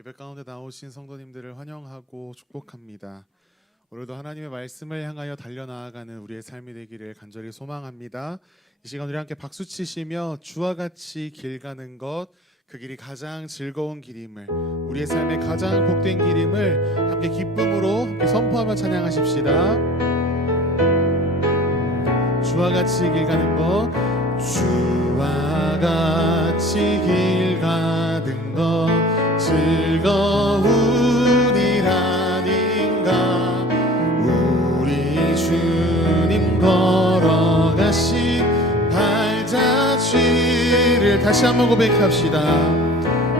예배 가운데 나오신 성도님들을 환영하고 축복합니다. 오늘도 하나님의 말씀을 향하여 달려 나아가는 우리의 삶이 되기를 간절히 소망합니다. 이 시간 우리 함께 박수 치시며 주와 같이 길 가는 것 그 길이 가장 즐거운 길임을 우리의 삶의 가장 복된 길임을 함께 기쁨으로 함께 선포하며 찬양하십시다. 주와 같이 길 가는 것 주와 같이 길 가는 것 즐거운 일 아닌가 우리 주님 걸어가신 발자취를 다시 한번 고백합시다.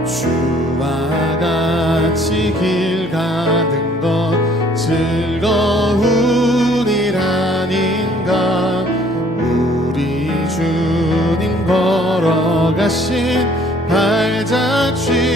주와 같이 길 가는 것 즐거운 일 아닌가 우리 주님 걸어가신 발자취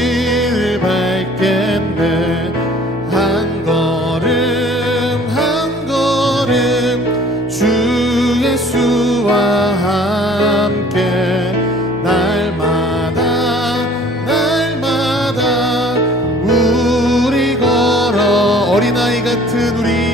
어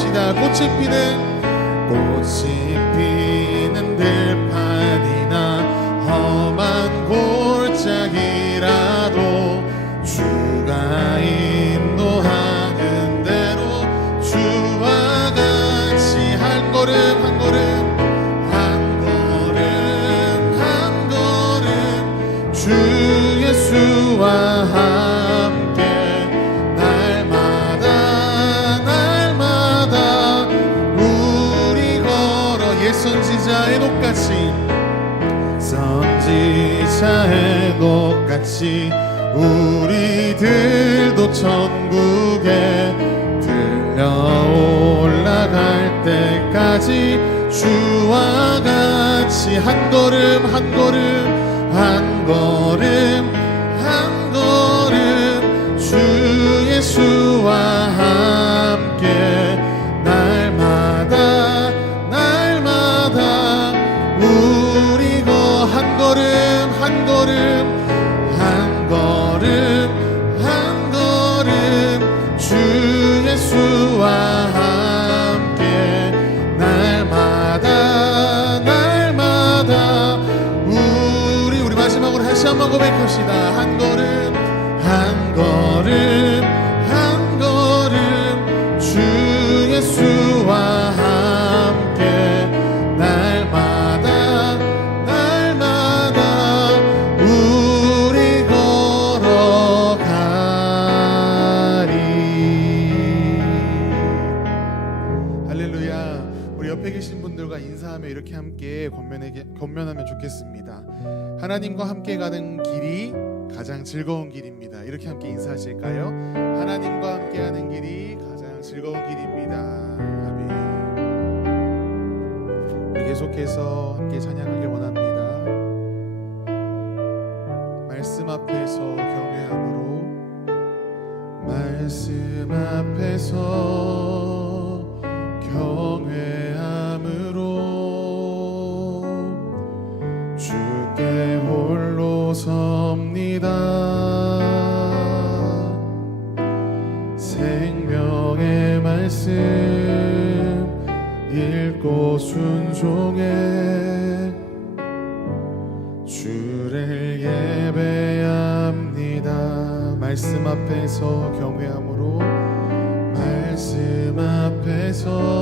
고백합시다. 꽃이 피는 꽃이 피는 선지자의 녹같이 선지자의 녹같이 우리들도 천국에 들려 올라갈 때까지 주와 같이 한 걸음 한 걸음 한 걸음 하나님과 함께 가는 길이 가장 즐거운 길입니다. 이렇게 함께 인사하실까요? 하나님과 함께 하는 길이 가장 즐거운 길입니다. 아멘. 우리 계속해서 함께 찬양하길 원합니다. 말씀 앞에서 경외함으로 말씀 앞에서 읽고 순종해. 주를 예배합니다. 말씀 앞에서 경외함으로 말씀 앞에서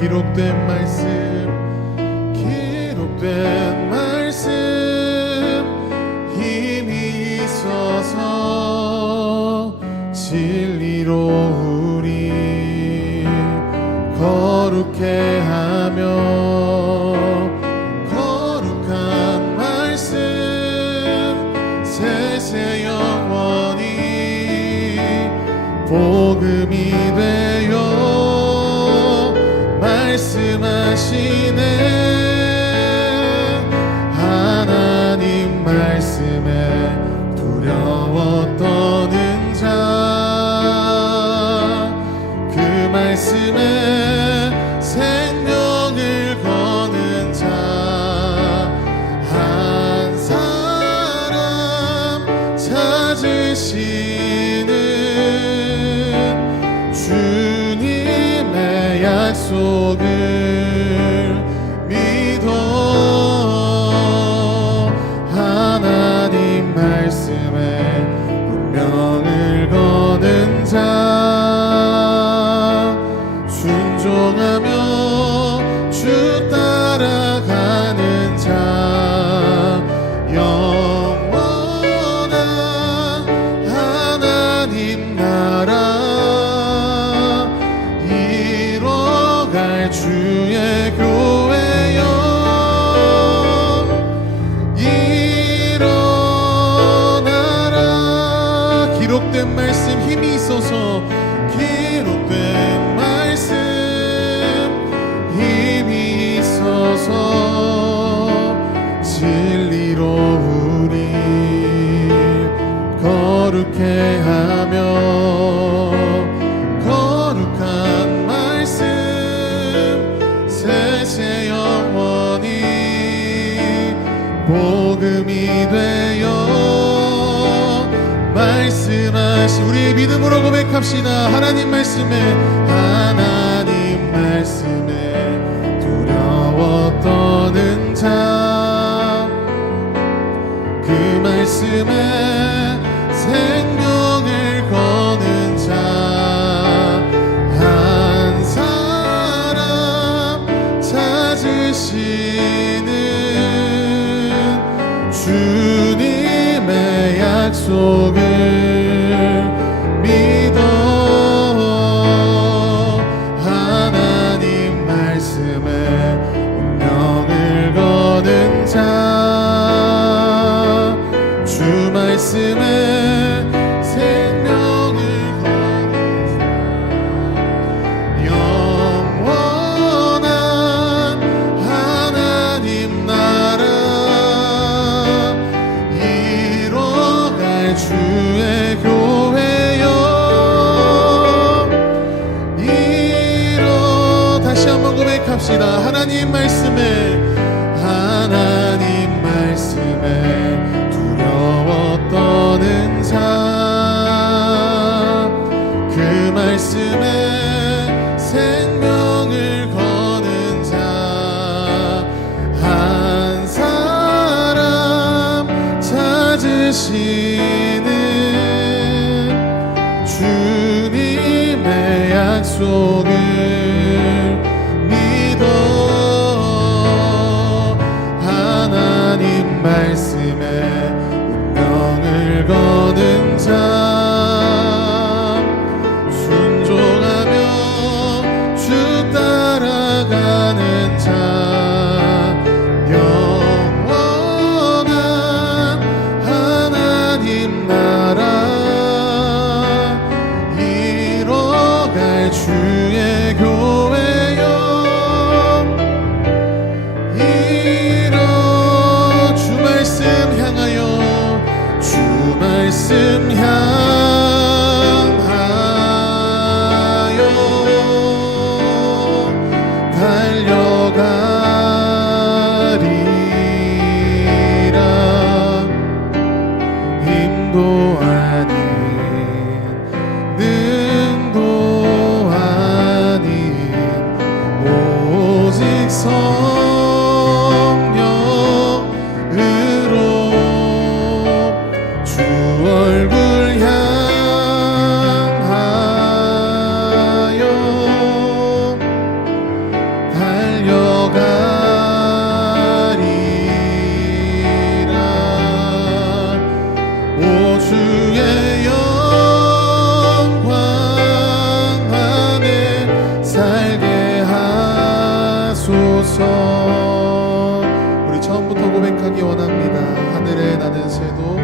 기록된 말씀 기록된 말씀 힘이 있어서 진리로 우리 거룩해 하며 거룩한 말씀 세세 영원히 복음이 하나님 말씀에 두려워 떠는 자 그 말씀에 생명을 거는 자 한 사람 찾으시는 주님의 약속을 믿음으로 고백합시다. 하나님 말씀에 하나님 말씀에 두려워 떠는 자 그 말씀에 생명을 거는 자한 사람 찾으시는 주님의 약속을 찾 in here. 주소서. 우리 처음부터 고백하기 원합니다. 하늘에 나는 새도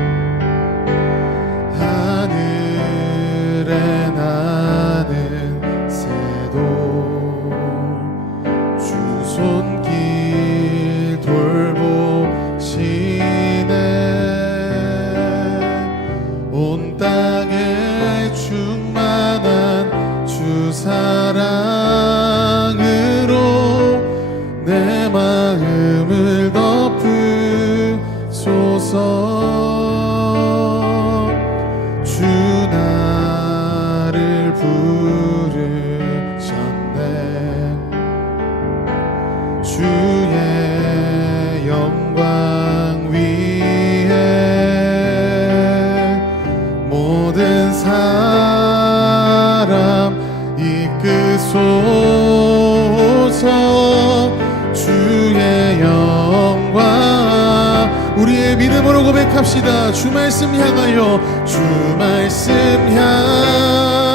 하늘에 나는 새도 주 손길 돌보시네. 온 땅에 충만한 주 사랑 우리의 믿음으로 고백합시다. 주 말씀 향하여 주 말씀 향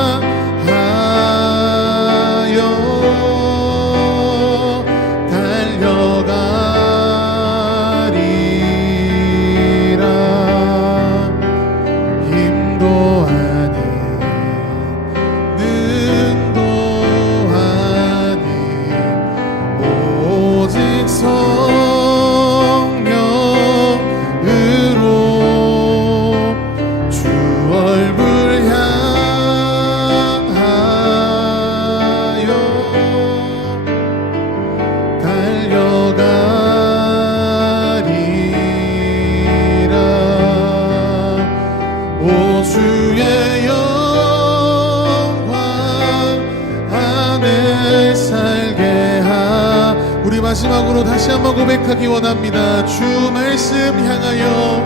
마지막으로 다시 한번 고백하기 원합니다. 주 말씀 향하여.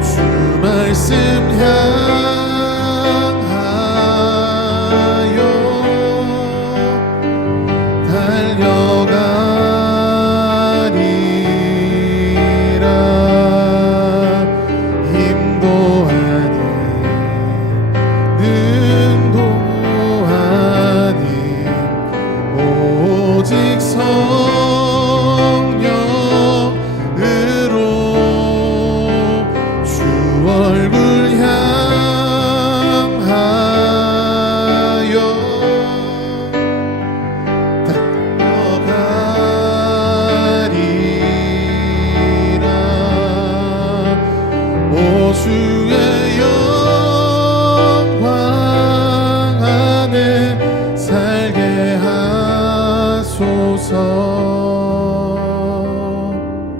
주 말씀 향하여